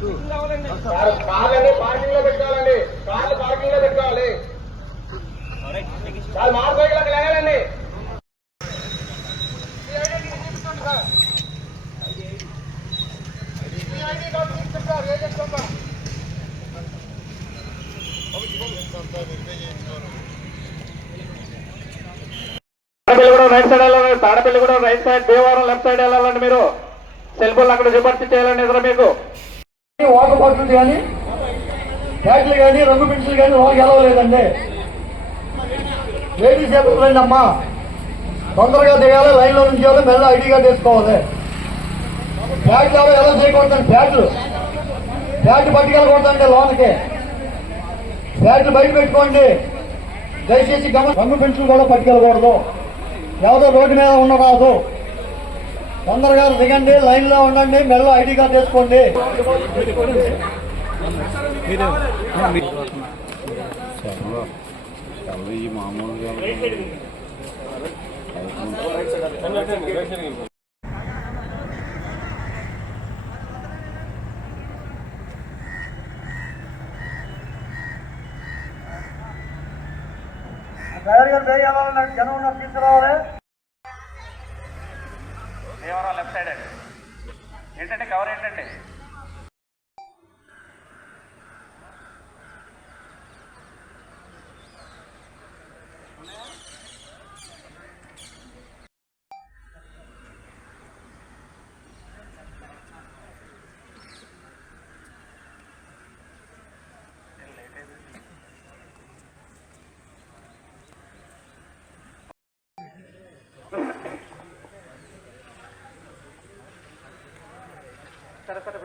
కార్లని పార్కింగ్లో పెట్టుకోవాలండి కార్లు పార్కింగ్లో పెట్టుకోవాలి సార్ మార్పు అక్కడికి లేగాలండి తాడపల్లి కూడా రైట్ సైడ్ వెళ్ళాలి తాడపల్లి కూడా right side Devaram left side వెళ్ళాలండి మీరు. సెల్ ఫోన్ అక్కడ చూపర్చి చేయాలండి ఇద్దరు మీకు. వాటర్ బాటిల్స్ కానీ ప్యాట్లు కానీ రంగు పెన్సిల్ కానీ లోకి వెళ్ళలేదండి లేడీస్ చెప్పండి అమ్మా తొందరగా దిగాలి లైన్లో నుంచి మెల్ల ఐడిగా తీసుకోవాలి ప్యాట్లు ఎవరు ఎలా చేయకూడదండి ప్యాట్లు ప్యాట్లు పట్టుకెళ్ళకూడదండి లోనకి. ప్యాట్లు బయట పెట్టుకోండి. దయచేసి గమ రంగు పెన్సిల్ కూడా పట్టుకెళ్ళకూడదు. ఎవరో రోడ్డు మీద ఉండరాదు తొందరగా దిగండి లైన్లో ఉండండి మెడలో ఐడి కార్డు తీసుకోండి ఈ మామూలుగా డ్రైవర్ గారు వేయాలన్నాడు జనం ఉన్న తీసుకురావాలి. దేవరం లెఫ్ట్ సైడ్ అండి. ఏంటంటే కవర్ ఏంటంటే సరే సరే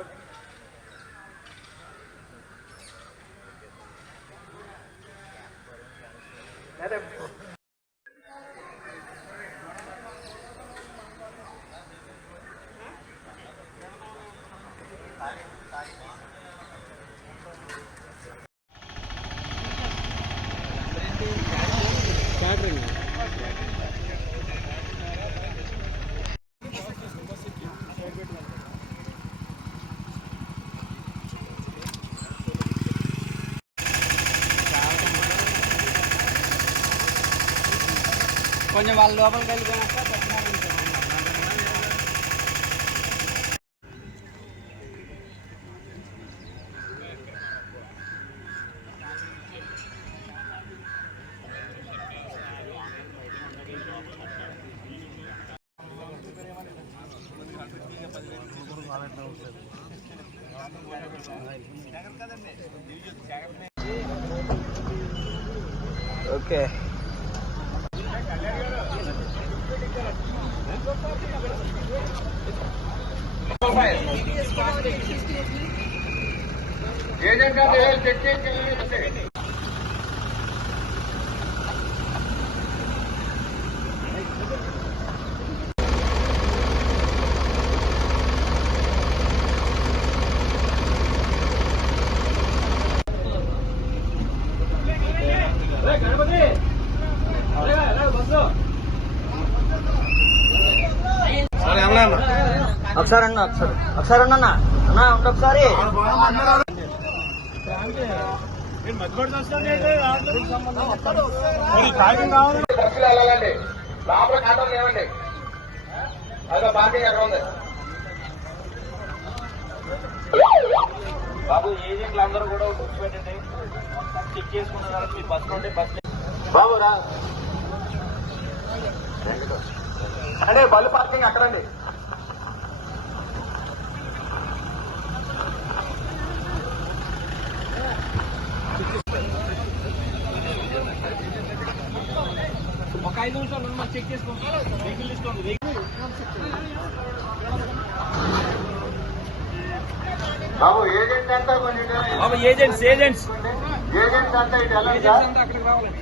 కొంచెం వాళ్ళ లోపలికి వెళ్ళిపోయినాక ఓకే ఏజెంట్ గారు చెక్ చేయండి. ఒకసారి అన్న ఒకసారి ఒకసారి అన్న. అన్న ఉండు ఒకసారి. బస్సులు వెళ్ళాలండి. లోపల కాటం లేవండి. అదే పార్కింగ్ ఎక్కడ ఉంది. బాబు ఏజెంట్లు అందరూ కూడా బుక్స్ పెట్టండి. మొత్తం చెక్ చేసుకున్న తర్వాత మీ బస్ నుండి బస్ బాబు రా. అంటే బల్లు పార్కింగ్ అక్కడండి. ఐదు నిమిషాలు మనం చెక్ చేసుకోండి వెహికల్ తీసుకోండి వెహికల్. బాబు ఏజెంట్ అంతా కొంచెం బాబు ఏజెంట్స్ ఏజెంట్స్ ఏజెంట్స్ అంతా ఇటు అక్కడికి రావాలండి.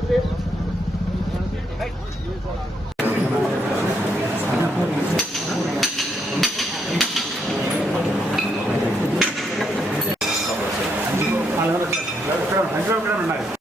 చేసుకొని తిరగలే వచ్చి ఇక్కడ ఇక్కడ ఉన్నారు